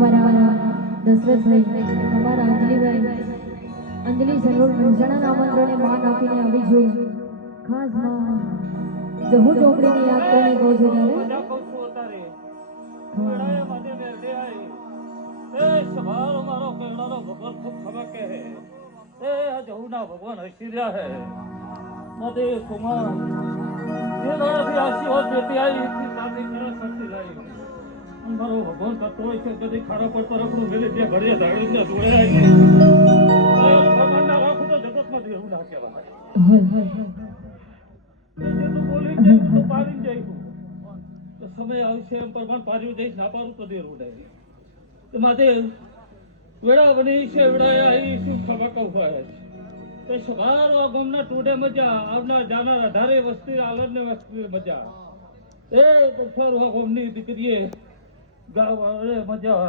અમારા દશરથભાઈ, અમારા અંજલિભાઈ. અંજલિ જરૂર ઘણા આમંત્રણે માન આપીને આવી જોઈ ખાસ જહુ ચોપડીને યાદ કરીને કહું છું ભગવાન ખૂબ હે. માથે કુમાર. મારો ભગવાન કરતો હોય છે કદી ખાડા પર તરફનું મેલી જે ઘડીએ ધાડીને જોડે આવી. એ ભગવાનના રાખું તો જગતમાં દેવું ના કહેવાય. એ જેટલું બોલી જઈશ તો પાડી જઈશું તો. સમય આવશે એમ પ્રમાણ પાડ્યું જઈશ ના પાડું તો દેવું નહીં તો માથે વેડા બની છે વેળાએ આવી શું ખબર કહું હોય તો સવાર ગામના ટોડે મજા આવનાર જાનાર અઢારે વસ્તી આલર ને વસ્તી મજા. એ તો સર દીકરીએ ગાવ અરે મજા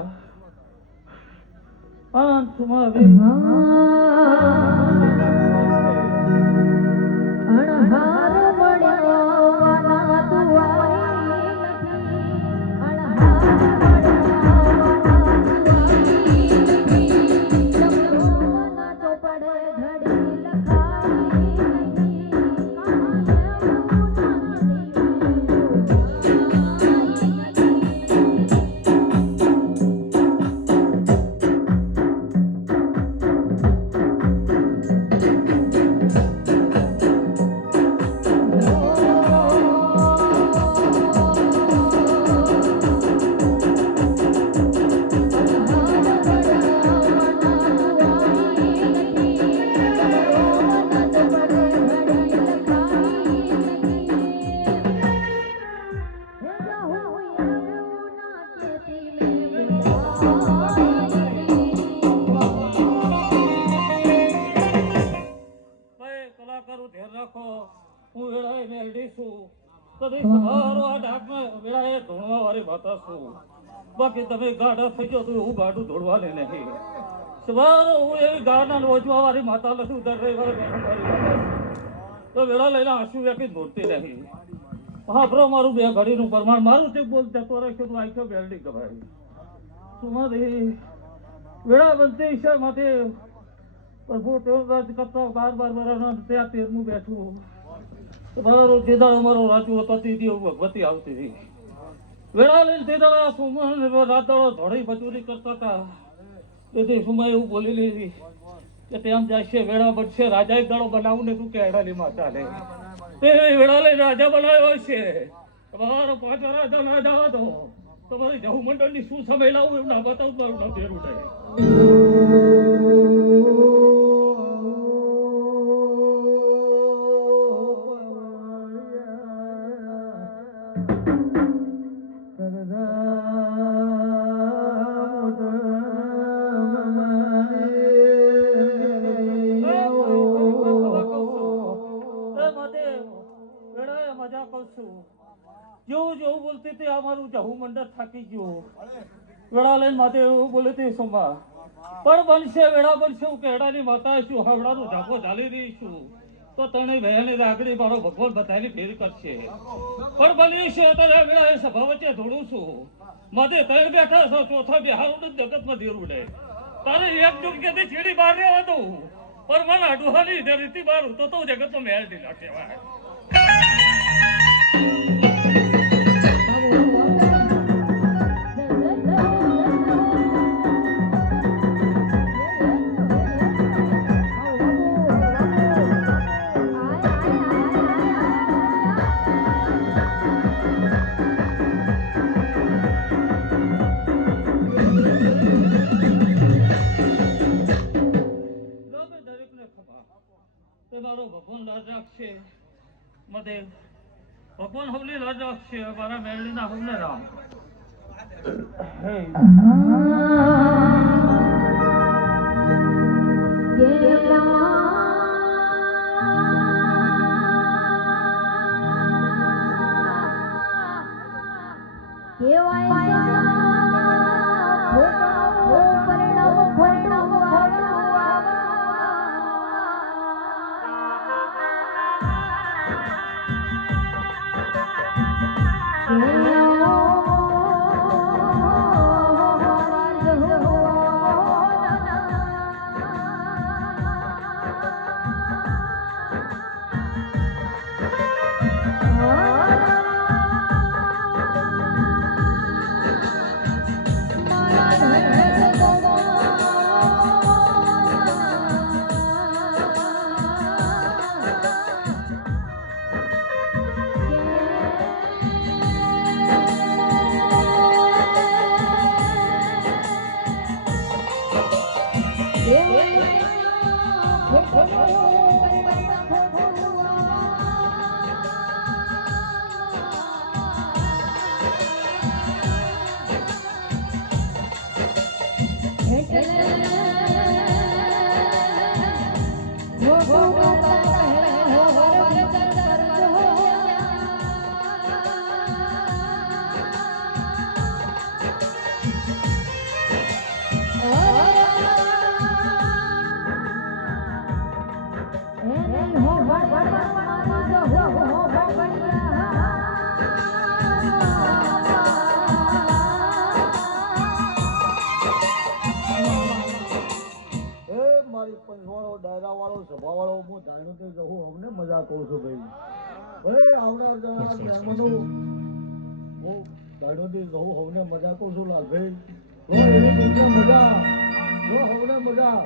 આન સુમાવે અણહાર. કલાકારો ધ્યાન રાખો હું વેળાએ મેળડી છું. કદી સવારો આ ડાકમાં વેળાએ ધોવા વાળી માતા છું. બાકી તમે ગાડા થઈ જાઓ તો હું ગાડું ધોડવાની નહીં. સવારો હું એવી ગાડા રોજવા વાળી માતા નથી ઉધર વાળી તો વેળા લઈને આંસુ વ્યાપી ધોડતી નહીં મહાપ્રભુ મારું બે ઘડીનું પ્રમાણ. મારું તે બોલ જતો રહેશે તો આખો બેલડી કભાઈ સુમારી વેળા બનતી છે માથે પ્રભુ તેઓ રાજ કરતા બાર બાર વરાના ત્યાં તેરમું બેઠું તમારો જે અમારો મારો રાજુ હતો તે ભગવતી આવતી હતી વેળા લઈને તે સુમન રાત દાડો ધોળી મજૂરી કરતા હતા. તેથી સુમા એવું બોલી લીધી કે તેમ છે વેળા બનશે રાજા એક દાડો બનાવું ને તું કેળાની માતા લે તે વેળા લઈને રાજા બનાવ્યો છે તમારો પાંચ રાજા ના જાવ તો તમારી જવું મંડળની શું સમય લાવું એમ ના બતાવું મારું નામ દેરું નહીં જેવું જેવું બોલતી તે અમારું જહુ મંડળ થાકી ગયું. વેળા લઈને માથે એવું બોલે તે સોમા પણ બનશે, વેળા બનશે, હું કેળાની માતા છું, હવડાનું ઝાપો ચાલી રહી છું. તો તને બહેને આગળ મારો ભગવાન બતાવી ફેર કરશે. પણ બની છે અત્યારે વેળા એ સભા વચ્ચે ધોડું છું. માથે તૈણ બેઠા છો, ચોથા ઉડે જગતમાં ધીર ઉડે તારે એક કે ચીડી બહાર રહેવા દઉં પણ મને અડવાની રીતિ બહાર તો તો જગતમાં મેળ ઢીલા કહેવાય લાજ રાખશે મધે ભગવાન હવલી લાજ રાખશે મારા મેળવીના હવલે રામ એ મારી પંચવાળો ડાયરા વાળો સભા વાળો હું જાણ્યું તો જવું અમને મજા કહું છું ભાઈ અરે આવનાર જવાના મહેમાનો હું જાણ્યું તો જવું અમને મજા કહું છું લાલભાઈ એવી રીતે મજા જો હવને મજા